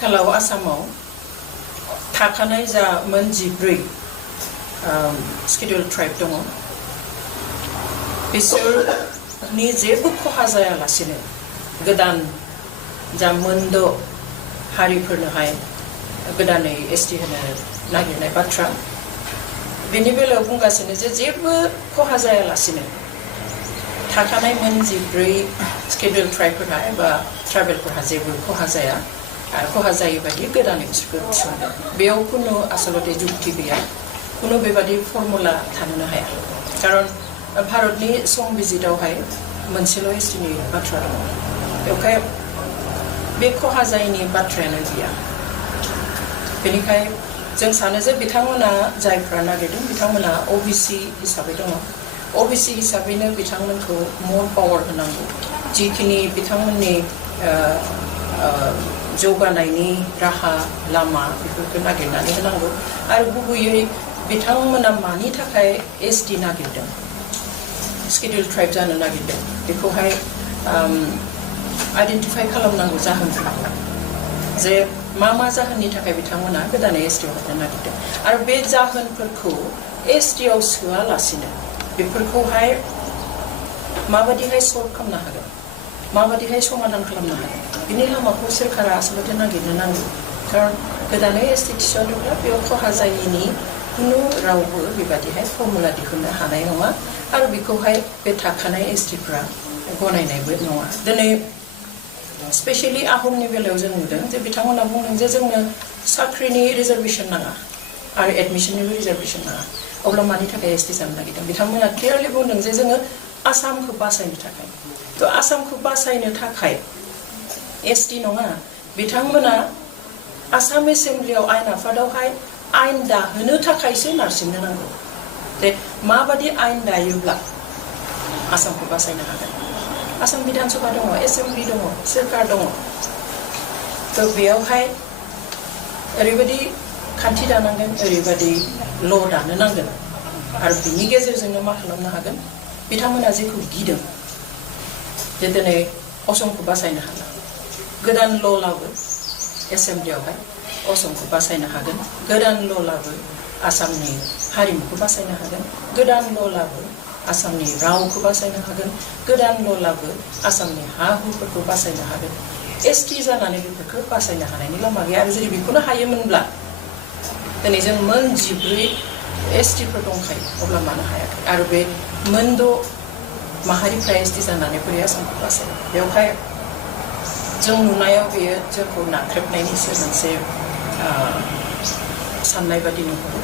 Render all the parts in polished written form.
आथिखालाव आसामाव थाखानाय जा मोन 14 स्केड्युल ट्राइब दङ बिसोरनि जेबो खहा जायालासिनो गोदान जा मोनद' हारिफोरनोहाय गोदानै एसटि होनो नागिरनाय बाथ्रा बेनि बेलायाव बुंगासिनो जे जेबो खहा जायालासिनो थाखानाय मोन 14 स्केड्युल ट्राइबफोरहा एबा ट्राइबेलफोरहा जेबो खहा जाया आरो खहा जायै बायदि गोदानै बिसोरखौ थिसनदों बेयाव खुनु आसलते जुक्ति गैया खुनु बेबादि फर्मुला थानोनो हाया खारन भारतनि संबिजितावहाय मोनसेल' एसटिनि बाथ्रा दङ बेवहाय बे खहा जायैनि बाथ्रायानो गैया बेनिखाय जों सानो जे बिथांमोना जायफ्रा नागिरदों बिथांमोना ओबीसी हिसाबै दङ ओबीसी हिसाबैनो बिथांमोनखौ मोर पावार होनांगौ जिखिनि बिथांमोननि जौगानायनि राहा लामा बेफोरखौ नागिरनानै होनांगौ आरो गुबैयै बिथांमोना मानि थाखाय एसटि नागिरदों स्केड्युल ट्राइब जानो नागिरदों बेखौहाय आइडेन्टिफाइ खालामनांगौ जाहोनफोरखौ जे मा जाहोननि थाखाय बिथांमोना गोदानै एसटिआव हाबनो नागिरदों आरो बे जाहोनफोरखौ एसटिआव सोआलासिनो बेफोरखौहाय माबादिहाय सल्भ खालामनो हागोन माबादिहाय समाधान खालामनो हागोन बिनि लामाखौ सोरखारा आसलते नागिरनो नांगौ खारन गोदानै एसटि थिसनोब्ला बेयाव खहा जायैनि खुनु रावबो बेबादिहाय फर्मुला दिहुननो हानाय नङा आरो बेखौहाय बे थाखानाय एसटिफ्रा गनायनायबो नङा दिनै स्पेशली आहमनि बेलायाव जों नुदों जे बिथांमोना बुंदों जे जोंनो साख्रिनि रिजार्भेसन नाङा आरो एडमिशननिबो रिजार्भेसन नाङा अब्ला मानि थाखाय एसटि जानो नागिरदों बिथांमोना क्लियारलि बुंदों जे जोङो आसामखौ बासायनो थाखाय तो आसामखौ बासायनो थाखाय एसटि नङा बिथांमोना आसाम एसेम्ब्लियाव आयेन आफादावहाय आयेन दाहोनो थाखायसो नारसिननो नांगौ जे माबादि आयेन दायोब्ला आसामखौ बासायनो हागोन आसाम बिधानसभा दङ एसेम्ब्लि दङ सोरखार दङ तो बेयावहाय ओरैबायदि खान्थि दानांगोन ओरैबायदि ल दानो नांगोन आरो बिनि गेजेरजोंनो मा खालामनो हागोन बिथांमोना जेखौ गिदों जे दिनै असमखौ बासायनो हाला गोदान ल लाबो एसेम्ब्लियावहाय असमखौ बासायनो हागोन गोदान ल लाबो आसामनि हारिमुखौ बासायनो हागोन गोदान ल लाबो आसामनि रावखौ बासायनो हागोन गोदान ल लाबो आसामनि हा हुफोरखौ बासायनो हागोन एसटि जानानै बेफोरखौ बासायनो हानायनि लामा गैया आरो जुदि बेखौनो हायोमोनब्ला दिनै जों मोन 14 एसटिफोर दंखायो अब्ला मानो हायाखै आरो बे मोनद' माहारिफ्रा एसटि जानानै बोरै आसामखौ बासायो बेवहाय जों नुनायाव बेयो जोंखौ नाख्रेबनायनिसो मोनसे साननाय बादि नुहुरो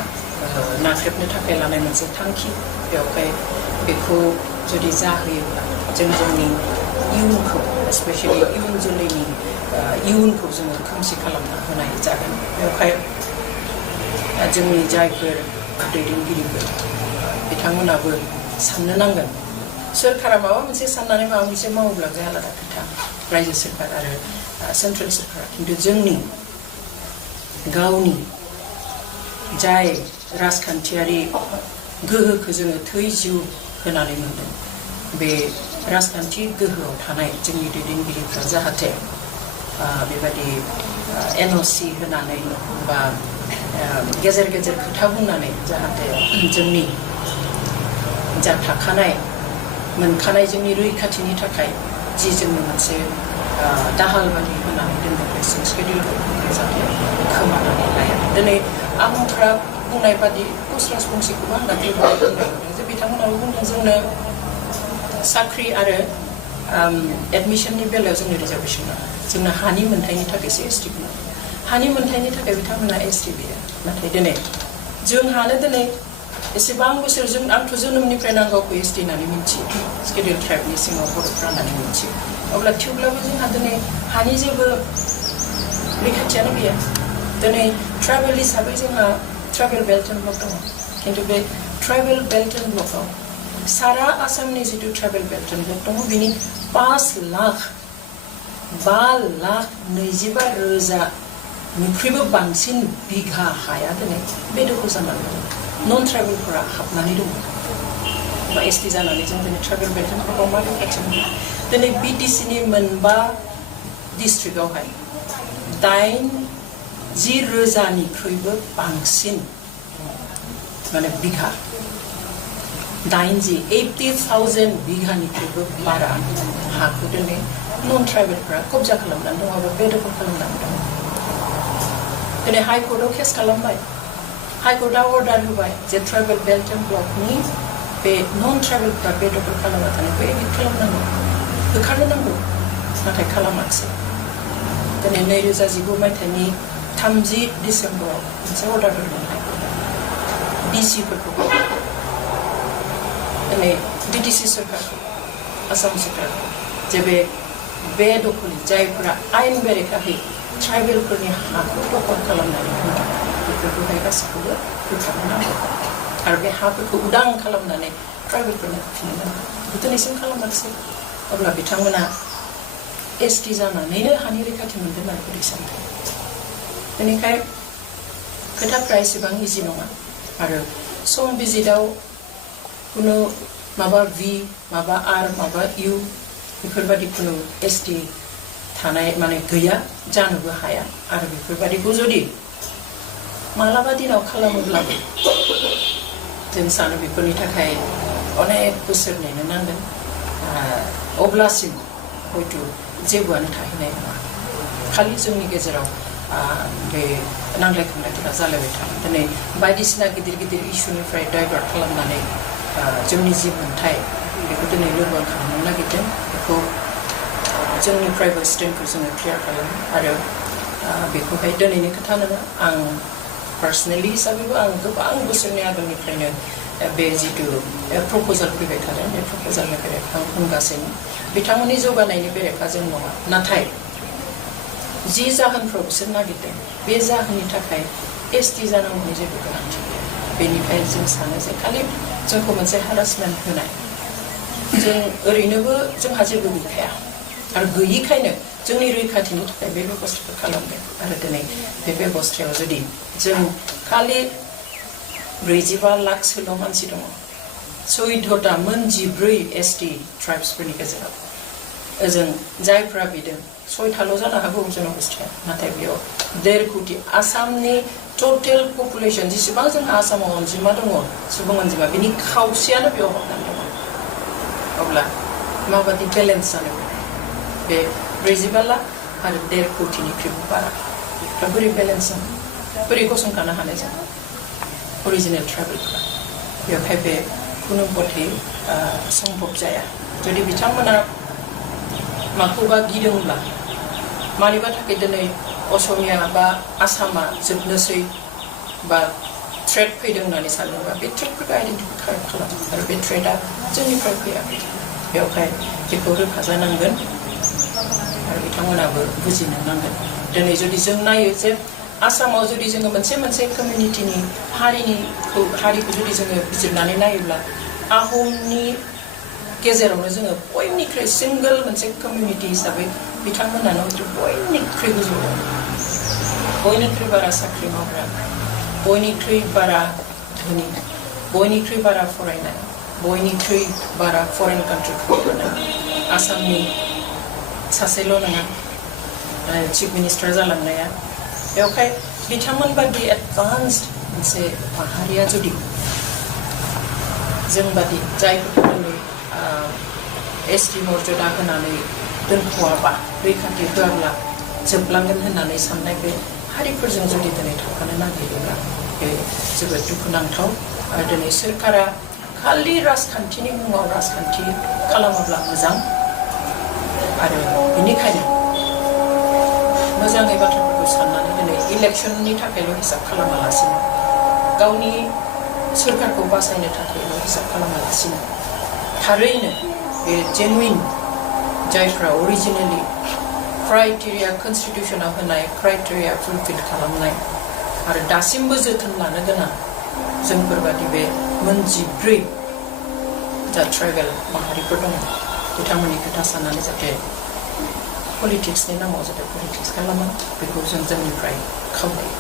नाख्रेबनो थाखाय लानाय मोनसे थांखि बेवहाय बेखौ जुदि जाहोयोब्ला जों जोंनि इयुनखौ स्पेशली इयुन जोलैनि इयुनखौ जोङो खोमसि खालामना होनाय जागोन बेवहाय जोंनि जायफोर दैदेनगिरिफोर बिथांमोनाबो साननो नांगोन सोरखारा माबा मोनसे साननानै माबा मोनसे मावोब्ला बे आलादा खोथा रायजो सोरखार आरो सेन्ट्रेल सोरखारा खिन्थु जोंनि गावनि जाय राजखान्थियारि गोहोखौ जोङो थै जिउ होनानै मोनदों बे राजखान्थि गोहोआव थानाय जोंनि दैदेनगिरिफ्रा जाहाथे बेबायदि एनअसि होनानै बा गेजेर गेजेर खोथा बुंनानै जाहाथे जोंनि जा थाखानाय मोनखानाय जोंनि रैखाथिनि थाखाय जि जोंनो मोनसे दाहाल बादि होनानै दोननाय स्केड्युलखौ जाहाथे खोमानानै लाया दिनै आहमफ्रा बुंनाय बादि कुच राजबंसिखौबो आं दाख्लै बुंदों जे बिथांमोनाबो बुंदों जोंनो साख्रि आरो एडमिशननि बेलायाव जोंनो रिजार्भेसन नाङा जोंनो हानि मोन्थायनि थाखायसो एसटि बुङो हानि मोन्थायनि थाखाय बिथांमोना एसटि गैया नाथाय दिनै जोंहानो दिनै एसेबां बोसोर जों आंथ' जोनोमनिफ्रायनो आं गावखौ एसटि होननानै मिन्थियो स्केड्युल ट्राइबनि सिङाव बर'फ्रा होननानै मिन्थियो अब्ला थेवब्लाबो जोंहा दिनै हानि जेबो रैखाथियानो गैया दिनै ट्राइबेल हिसाबै जोंहा ट्राइबेल बेल्ट एन्ड ब्लक दङ खिन्थु बे ट्राइबेल बेल्ट एन्ड ब्लकआव सारा आसामनि जितु ट्राइबेल बेल्ट एन्ड ब्लक दङ बिनि 5,25,000 बांसिन बिघा हाया दिनै बेदखल जानानै दङ नन ट्राइबेलफोरा हाबनानै दङ बा एसटि जानानै जों दिनै ट्राइबेल बेल्ट एन्ड ब्लकआव मा रैखाथि मोनो दिनै बिटिसिनि मोनबा डिस्ट्रिक्टआवहाय 10,000निख्रुइबो बांसिन माने बिघा 80,000 बिघानिख्रुइबो बारा हाखौ दिनै नन ट्राइबेलफ्रा कब्जा खालामनानै दङ एबा बेदखल खालामनानै दङ दिनै हाइकर्टआव केस खालामबाय हाइकर्टआ अर्डार होबाय जे ट्राइबेल बेल्ट एन्ड ब्लकनि बे नन ट्राइबेलफ्रा बेदखल खालामना थानायखौ एडिट खालामनांगौ होखारनो नांगौ नाथाय खालामाखिसै दिनै 2019 मायथाइनि 30 डिसेम्बराव मोनसे अर्डार होदों हाइकर्टआ डिसिफोरखौ दिनै बिटिसि सरकारखौ आसाम सरकारखौ जे बे दखलि जायफोरा आयेन बेरेखायै ट्राइबेलफोरनि हाखौ दखल खालामनानै होनाय बेफोरखौहाय गासैखौबो होखारनो नांगौ आरो बे हाफोरखौ उदां खालामनानै ट्राइबेलफोरनो होफिननो नांगौ दिनैसिम खालामाखिसै अब्ला बिथांमोना एसटि जानानैनो हानि रैखाथि मोनगोन होननानै बोरै सानदों बेनिखाय खोथाफ्रा एसेबां इजि नङा आरो सम बिजिताव कुनु माबा भि माबा आर माबा इउ बेफोरबायदि कुनु एसटि थानाय माने गैया जानोबो हाया आरो बेफोरबायदिखौ जुदि मालाबा दिनाव खालामोब्लाबो जों सानो बेफोरनि थाखाय अनेक बोसोर नेनो नांगोन अब्लासिम हयथ' जेबोआनो थाहैनाय नङा खालि जोंनि गेजेराव बे नांलाय खमलायफोरा जालायबाय थागोन दिनै बायदिसिना गिदिर गिदिर इस्युनिफ्राय डाइभार्ट खालामनानै जोंनि जि मोन्थाय बेखौ दिनै लोरबां खालामनो नागिरदों बेखौ जोंनिफ्रायबो स्टेन्डखौ जोङो क्लियार खालामो आरो बेखौहाय दिनैनि खोथा नङा आं पार्सनेलि हिसाबैबो आं गोबां बोसोरनि आगोलनिफ्रायनो बे जिथु प्रप'जाल फैबाय थादों बे प्रप'जालनि बेरेखा आं बुंगासिनो बिथांमोननि जौगानायनि बेरेखा जों नङा नाथाय जि जाहोनफ्राव बिसोर नागिरदों बे जाहोननि थाखाय एसटि जानांगौनि जेबो गोनांथि गैया बेनिखाय जों सानो जे खालि जोंखौ मोनसे हारासमेन्ट होनाय जों ओरैनोबो जोंहा जेबो गैखाया आरो गैयिखायनो जोंनि रैखाथिनि थाखाय बे बेबस्थाखौ खालामदों आरो दिनै बे बेबस्थायाव जुदि जों खालि 45 लाखसोल' मानसि दङ 14टा मोन 14 एसटि ट्राइब्सफोरनि गेजेराव ओजों जायफ्रा बिदों 6थाल' जानो हागौ जन'गोष्ठिया नाथाय बेयाव 1.5 कोटि आसामनि टटेल पपुलेसन जेसेबां जोंहा आसामाव अनजिमा दङ सुबुं अनजिमा बेनि खावसेयानो बेयाव हाबनानै दङ अब्ला माबादि बेलेन्स जानो बे 45 लाख आरो 1.5 कोटिनिख्रुइबो बारा दा बोरै बेलेन्स जानो बोरै गसंथानो हानाय जानो अरिजिनेल ट्राइबेलफ्रा बेवहाय बे खुनु पथे सम्भब जाया जुदि बिथांमोना माखौबा गिदोंब्ला मानिबा थाखाय दिनै असमिया बा आसामा जोबनोसै बा थ्रेट फैदों होननानै सानदोंबा बे थ्रेटफोरखौ आइडेन्टिफाइ खालामो आरो बे थ्रेटआ जोंनिफ्राय फैयाखै बेवहाय बेखौ रोखा जानांगोन आरो बिथांमोनाबो बुजिनो नांगोन दिनै जुदि जों नायो जे आसामाव जुदि जोङो मोनसे कमिउनिटिनि हारिखौ जुदि जोङो बिजिरनानै नायोब्ला आहमनि गेजेरावनो जोङो बयनिख्रुइ सिंगल मोनसे कमिउनिटि हिसाबै बिथांमोनानो बयनिख्रुइ गोजौ बयनिख्रुइ बारा साख्रि मावग्रा बयनिख्रुइ बारा धोनि बयनिख्रुइ बारा फरायनाय बयनिख्रुइ बारा फरेन कान्ट्रिफ्राव थानाय आसामनि सासेल' नङा चिफ मिनिस्टार जालांनाया बेवहाय बिथांमोन बादि एडभान्सड मोनसे माहारिया जुदि जों बादि जायफोरखौ दिनै एसटि मर्यादा होनानै दोनख'वाबा रैखाथि होआब्ला जोबलांगोन होननानै साननाय बे हारिफोरजों जुदि दिनै थाफानो नागिरोब्ला बे जोबोद दुखुनांथाव आरो दिनै सोरखारा खालि राजखान्थिनि मुङाव राजखान्थि खालामोब्ला मोजां आरो बेनिखायनो मोजाङै बाथ्राफोरखौ साननानै दिनै इलेक्सननि थाखायल' हिसाब खालामालासिनो गावनि सोरखारखौ बासायनो थाखायल' हिसाब खालामालासिनो थारैनो बे जेनुइन जायफ्रा अरिजिनेलि क्राइटेरिया कनस्टिटिउसनाव होनाय क्राइटेरिया फुलफिल खालामनाय आरो दासिमबो जोथोन लानो गोनां जोंफोरबादि बे मोन 14 जा ट्राइबेल माहारिफोर दङ बिथांमोननि खोथा साननानै जाहाथे पलिटिक्सनि नामाव जाहाथे पलिटिक्स खालामा बेखौ जों जोंनिफ्राय खावलायो